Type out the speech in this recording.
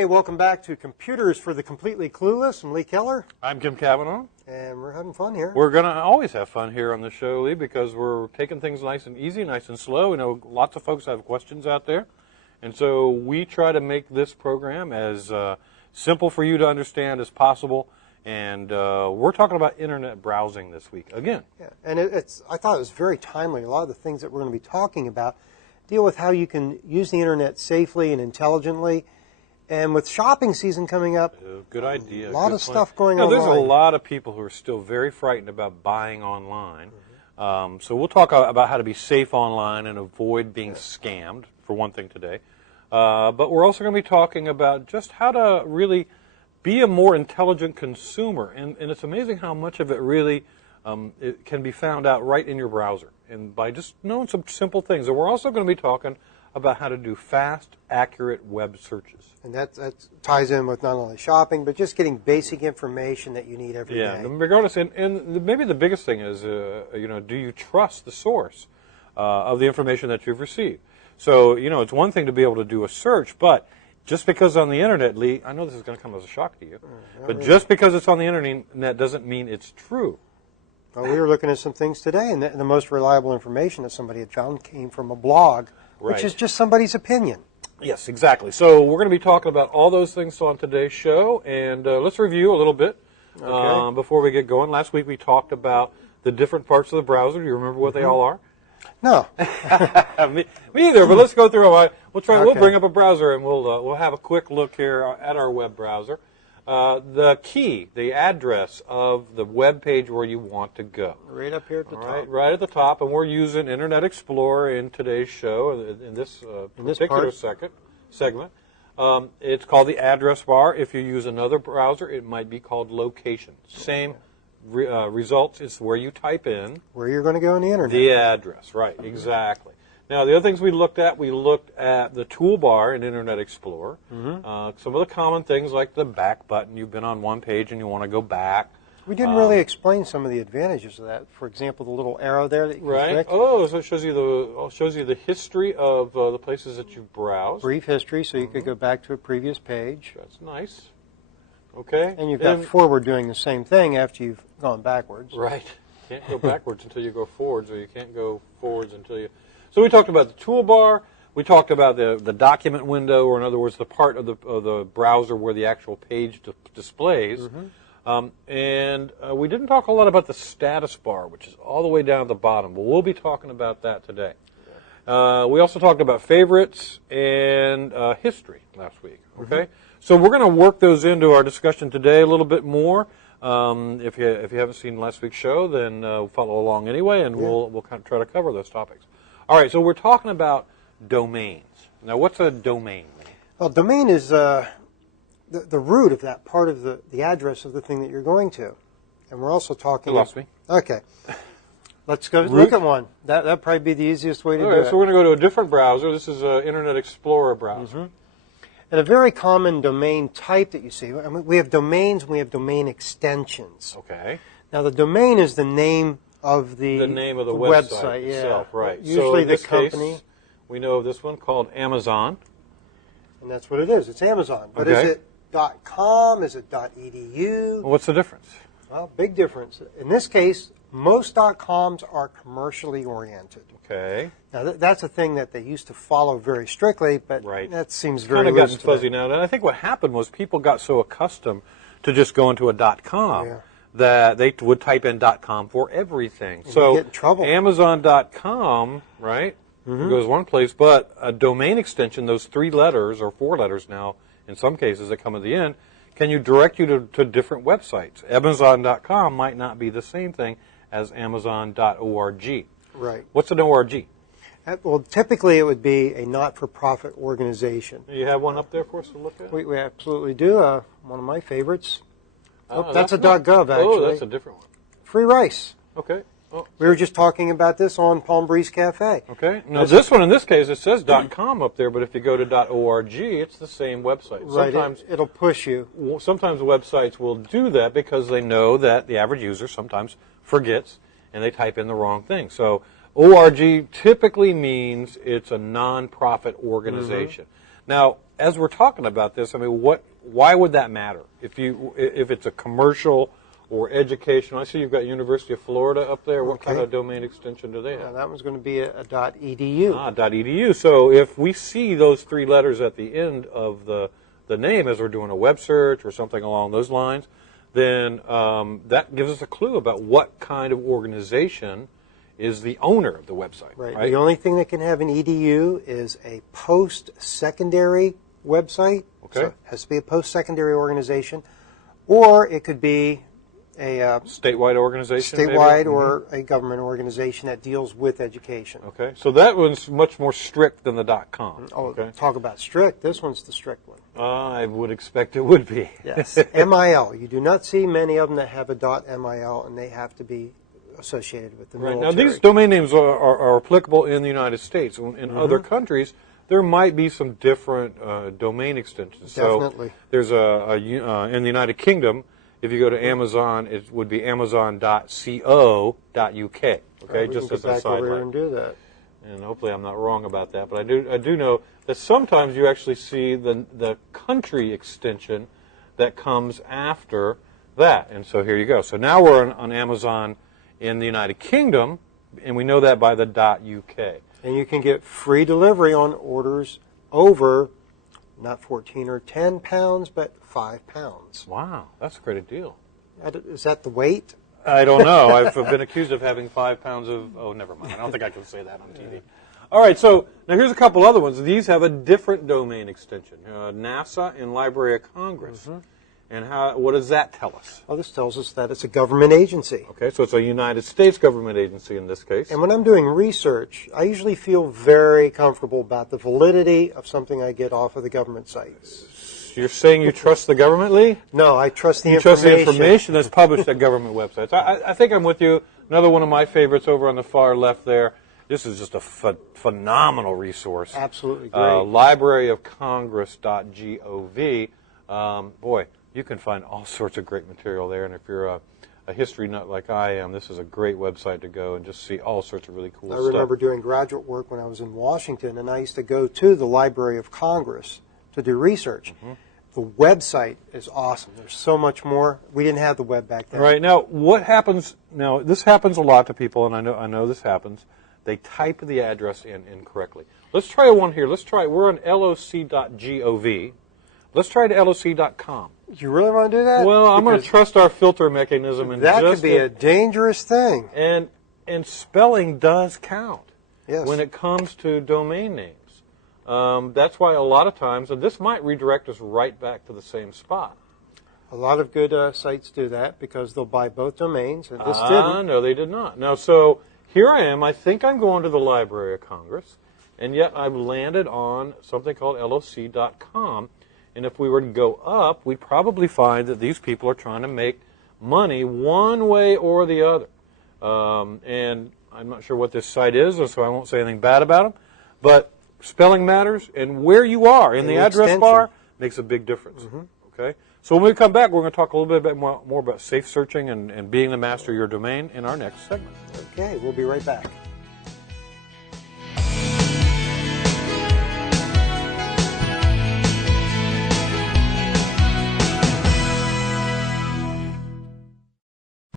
Hey, welcome back to Computers for the Completely Clueless. I'm Lee Keller. I'm Kim Cavanaugh. And we're having fun here. We're going to always have fun here on the show, Lee, because we're taking things nice and easy, nice and slow. We know lots of folks have questions out there. And so we try to make this program as simple for you to understand as possible. And we're talking about internet browsing this week again. Yeah, and I thought it was very timely. A lot of the things that we're going to be talking about deal with how you can use the internet safely and intelligently. And with shopping season coming up, good idea. A lot of stuff going on. There's a online. lot of people who are still very frightened about buying online. So we'll talk about how to be safe online and avoid being scammed, for one thing today. But we're also going to be talking about just how to really be a more intelligent consumer. And it's amazing how much of it really it can be found out right in your browser. And by just knowing some simple things. And we're also going to be talking about how to do fast, accurate web searches. And that ties in with not only shopping, but just getting basic information that you need every day. Yeah, regardless, and maybe the biggest thing is, do you trust the source of the information that you've received? So, it's one thing to be able to do a search, but just because on the internet, Lee, I know this is going to come as a shock to you, but really, just because it's on the internet doesn't mean it's true. Well, we were looking at some things today, and the most reliable information that somebody had found came from a blog, right, which is just somebody's opinion. Yes, exactly. So we're going to be talking about all those things on today's show, and let's review a little bit before we get going. Last week we talked about the different parts of the browser. Do you remember what they all are? No. me either, but let's go through them. We'll bring up a browser, and we'll have a quick look here at our web browser. The key, the address of the web page where you want to go. Right up here at the top. Right at the top, and we're using Internet Explorer in today's show, in this particular segment. It's called the address bar. If you use another browser, it might be called location. Same results. It's where you type in. Where you're going to go on the Internet. The address, right, exactly. Now, the other things we looked at the toolbar in Internet Explorer. Some of the common things like the back button. You've been on one page and you want to go back. We didn't really explain some of the advantages of that. For example, the little arrow there that you can click. Oh, so it shows you the history of the places that you've browsed. Brief history, so you could go back to a previous page. That's nice. Okay. And you've got forward doing the same thing after you've gone backwards. Right. You can't go backwards until you go forwards, or you can't go forwards until you... So we talked about the toolbar. We talked about the document window, or in other words, the part of the browser where the actual page displays. And we didn't talk a lot about the status bar, which is all the way down at the bottom. But we'll be talking about that today. We also talked about favorites and history last week. Okay, so we're going to work those into our discussion today a little bit more. If you haven't seen last week's show, then follow along anyway, and we'll kind of try to cover those topics. All right, so we're talking about domains. Now, what's a domain? Well, domain is the root of that part of the address of the thing that you're going to. And we're also talking... You lost me. Okay. Let's go look at one. That'd probably be the easiest way to do it. So we're going to go to a different browser. This is an Internet Explorer browser. And a very common domain type that you see, I mean, we have domains and we have domain extensions. Okay. Now, the domain is the name of the name of the website itself, right? Usually so the company. Case, we know of this one called Amazon. And that's what it is. It's Amazon. But is it .com? Is it .edu? What's the difference? Well, big difference. In this case, most .coms are commercially oriented. Okay. Now, that's a thing that they used to follow very strictly, but that seems very kind of gotten fuzzy now. now. And I think what happened was people got so accustomed to just going to a .com that they would type in .com for everything. And so get in trouble. Amazon.com, right, goes one place, but a domain extension, those 3 letters or 4 letters now, in some cases that come at the end, can you direct you to different websites. Amazon.com might not be the same thing as Amazon.org. Right. What's an ORG? Well, typically it would be a not-for-profit organization. You have one up there for us to look at? We absolutely do. One of my favorites. That's a not, .gov, actually. Oh, that's a different one. Free rice. Okay. Oh. We were just talking about this on Palm Breeze Cafe. Okay. Now, this one, in this case, it says .com up there, but if you go to .org, it's the same website. Right. Sometimes it'll push you. Sometimes websites will do that because they know that the average user sometimes forgets, and they type in the wrong thing. So ORG typically means it's a non-profit organization. Now, as we're talking about this, I mean, why would that matter? If it's a commercial or educational, I see you've got University of Florida up there. What kind of domain extension do they have? That one's going to be a .edu. .edu. So if we see those 3 letters at the end of the name as we're doing a web search or something along those lines, then that gives us a clue about what kind of organization is the owner of the website. Right. The only thing that can have an edu is a post-secondary website. Okay. So it has to be a post-secondary organization, or it could be a statewide organization, statewide or a government organization that deals with education. Okay, so that one's much more strict than the .com. Oh, okay. Talk about strict. This one's the strict one. I would expect it would be. Yes, MIL. You do not see many of them that have a .mil, and they have to be associated with the military. Now, these domain names are applicable in the United States. In other countries, there might be some different domain extensions. Definitely. So there's in the United Kingdom, if you go to Amazon, it would be amazon.co.uk. Okay, just as a side note. And do that. And hopefully I'm not wrong about that, but I do know that sometimes you actually see the country extension that comes after that. And so here you go. So now we're on Amazon in the United Kingdom, and we know that by the .uk. And you can get free delivery on orders over, not 14 or 10 pounds, but 5 pounds. Wow, that's a great deal. Is that the weight? I don't know. I've been accused of having 5 pounds of... Oh, never mind. I don't think I can say that on TV. All right, so now here's a couple other ones. These have a different domain extension. NASA and Library of Congress. And what does that tell us? Well, this tells us that it's a government agency. Okay, so it's a United States government agency in this case. And when I'm doing research, I usually feel very comfortable about the validity of something I get off of the government sites. You're saying you trust the government, Lee? No, I trust the information. You trust the information that's published at government websites. I think I'm with you. Another one of my favorites over on the far left there. This is just a phenomenal resource. Absolutely great. libraryofcongress.gov. Boy, you can find all sorts of great material there. And if you're a history nut like I am, this is a great website to go and just see all sorts of really cool stuff. I remember doing graduate work when I was in Washington, and I used to go to the Library of Congress to do research. The website is awesome. There's so much more. We didn't have the web back then. Right. Now, what happens, this happens a lot to people, and I know this happens. They type the address in incorrectly. Let's try one here. We're on loc.gov. Let's try to loc.com. You really want to do that? Well, I'm going to trust our filter mechanism. And that could be a dangerous thing. And spelling does count when it comes to domain names. That's why a lot of times, and this might redirect us right back to the same spot. A lot of good sites do that because they'll buy both domains, and this didn't. No, they did not. Now, so here I am. I think I'm going to the Library of Congress, and yet I've landed on something called loc.com. And if we were to go up, we'd probably find that these people are trying to make money one way or the other. And I'm not sure what this site is, so I won't say anything bad about them. But spelling matters, and where you are in the address bar makes a big difference. Okay. So when we come back, we're going to talk a little bit more about safe searching and being the master of your domain in our next segment. Okay, we'll be right back.